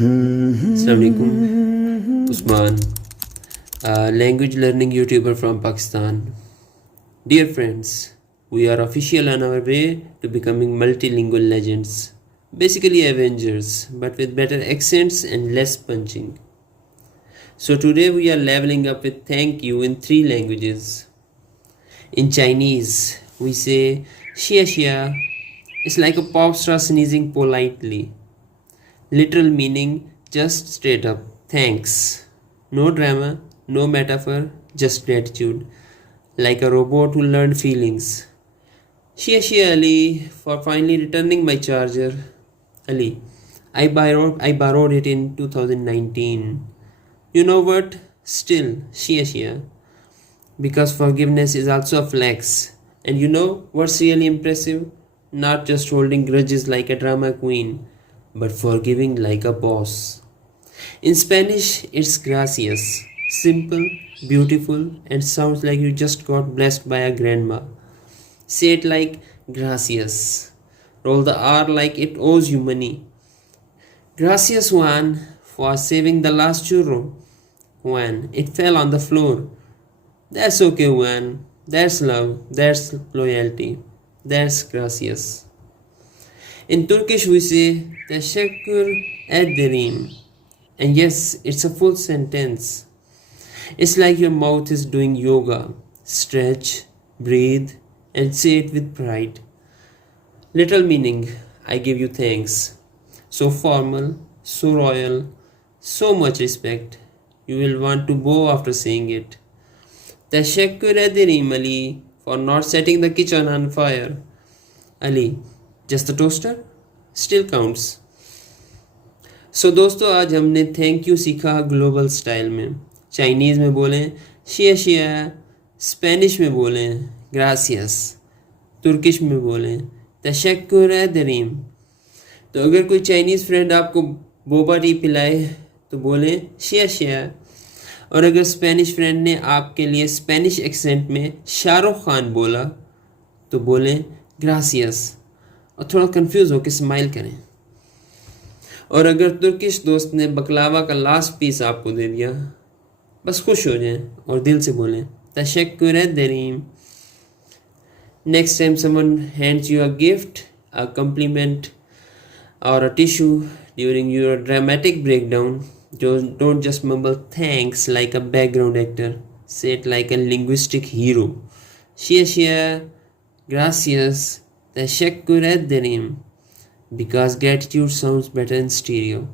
Assalamualaikum, Usman, a language learning YouTuber from Pakistan. Dear friends, we are official on our way to becoming multilingual legends. Basically Avengers, but with better accents and less punching. So today we are leveling up with thank you in 3 languages. In Chinese, we say xie xie. It's like a pop star sneezing politely. Literal meaning, just straight up, thanks. No drama, no metaphor, just gratitude. Like a robot who learned feelings. Shia Shia Ali for finally returning my charger. Ali, I borrowed it in 2019. You know what? Still, Shia Shia. Because forgiveness is also a flex. And you know what's really impressive? Not just holding grudges like a drama queen, but forgiving like a boss. In Spanish, it's gracias. Simple, beautiful, and sounds like you just got blessed by a grandma. Say it like gracias. Roll the R like it owes you money. Gracias, Juan, for saving the last churro. Juan, it fell on the floor. That's okay, Juan. That's love. That's loyalty. That's gracias. In Turkish, we say teşekkür ederim. And yes, it's a full sentence. It's like your mouth is doing yoga. Stretch, breathe, and say it with pride. Literal meaning, I give you thanks. So formal, so royal, so much respect. You will want to bow after saying it. Teşekkür ederim Ali for not setting the kitchen on fire. Ali, just the toaster? Still counts. So दोस्तों आज हमने thank you सीखा global style में. Chinese में बोलें शिया शिया, Spanish में बोलें gracious, Turkish में बोलें तशक्कुर एदरीम. तो अगर कोई चाइनीज़ फ्रेंड आपको बोबा टी पिलाए तो बोलें शिया शिया. और अगर स्पेनिश फ्रेंड ने आपके लिए स्पेनिश एक्सेंट में शाहरुख खान बोला तो बोलें ग्रासियस और थोड़ा कंफ्यूज होकर स्माइल करें. और अगर तुर्किश दोस्त ने बकलावा का लास्ट पीस आपको दे दिया बस खुश हो जाएं और दिल से बोलें तशक्कुर एदरीम. Next time someone hands you a gift, a compliment or a tissue during your dramatic breakdown, don't just mumble thanks like a background actor. Say it like a linguistic hero. Shia shia, gracias, tashakkur ederim. Because gratitude sounds better in stereo.